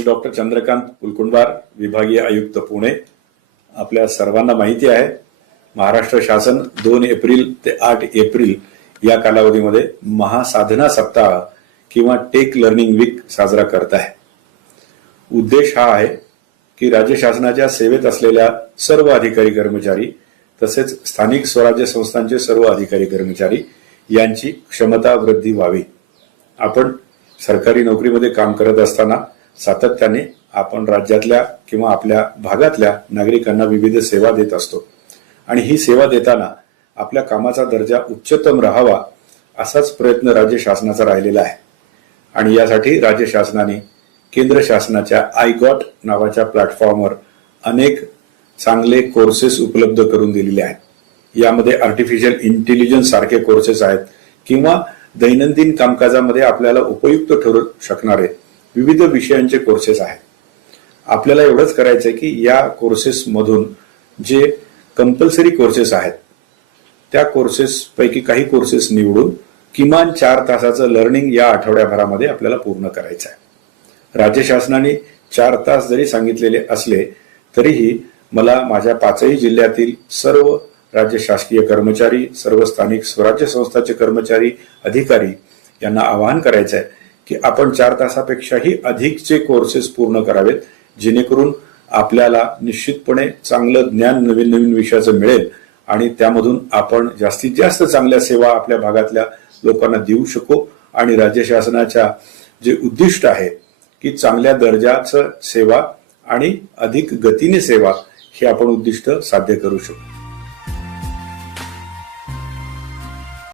मी doctor Chandrakant कुलकुंडवार, विभागीय आयुक्त पुणे। आपल्या सर्वांना माहिती आहे, महाराष्ट्र शासन 2 एप्रिल ते 8 एप्रिल या कालावधीमध्ये महासाधना सप्ताह किंवा टेक लर्निंग वीक साजरा करत आहे। उद्देश हा आहे की राज्य शासनाच्या सेवेत असलेल्या सर्व अधिकारी कर्मचारी तसेच स्थानिक स्वराज्य संस्थांचे सर्व अधिकारी कर्मचारी यांची क्षमता वृद्धी व्हावी। आपण सरकारी नोकरीमध्ये काम करत असताना सातत्याने आपण राज्यातल्या किंवा आपल्या भागातल्या नागरिकांना विविध सेवा देत असतो आणि ही सेवा देताना आपल्या कामाचा दर्जा उच्चतम राहावा असाच प्रयत्न राज्य शासनाचा राहिलेला आहे। आणि यासाठी राज्य शासनाने केंद्र शासनाच्या आयगॉट नावाच्या प्लॅटफॉर्मवर अनेक चांगले कोर्सेस उपलब्ध करून दिलेले आहेत। यामध्ये आर्टिफिशियल इंटेलिजन्स सारखे कोर्सेस आहेत किंवा दैनंदिन कामकाजामध्ये आपल्याला उपयुक्त ठरू शकणारे विविध विषयांचे कोर्सेस आहेत। आपल्याला एवढंच करायचंय की या कोर्सेस मधून जे कंपल्सरी कोर्सेस आहेत त्या कोर्सेस पैकी काही कोर्सेस निवडून किमान 4 तासाचं लर्निंग या आठवड्याभरामध्ये आपल्याला पूर्ण करायचं आहे। राज्य शासनाने 4 तास जरी सांगितलेले असले तरीही मला माझ्या 5ही जिल्ह्यातील सर्व राज्य शासकीय कर्मचारी, सर्व स्थानिक स्वराज्य संस्थांचे कर्मचारी, अधिकारी यांना आवाहन करायचं आहे की आपण 4 तासापेक्षाही अधिकचे कोर्सेस पूर्ण करावेत, जेणेकरून आपल्याला निश्चितपणे चांगलं ज्ञान नवीन नवीन विषयाचं मिळेल आणि त्यामधून आपण जास्तीत जास्त चांगल्या सेवा आपल्या भागातल्या लोकांना देऊ शकू आणि राज्य शासनाच्या जे उद्दिष्ट आहे की चांगल्या दर्जाचं सेवा आणि अधिक गतीने सेवा हे आपण उद्दिष्ट साध्य करू शकू।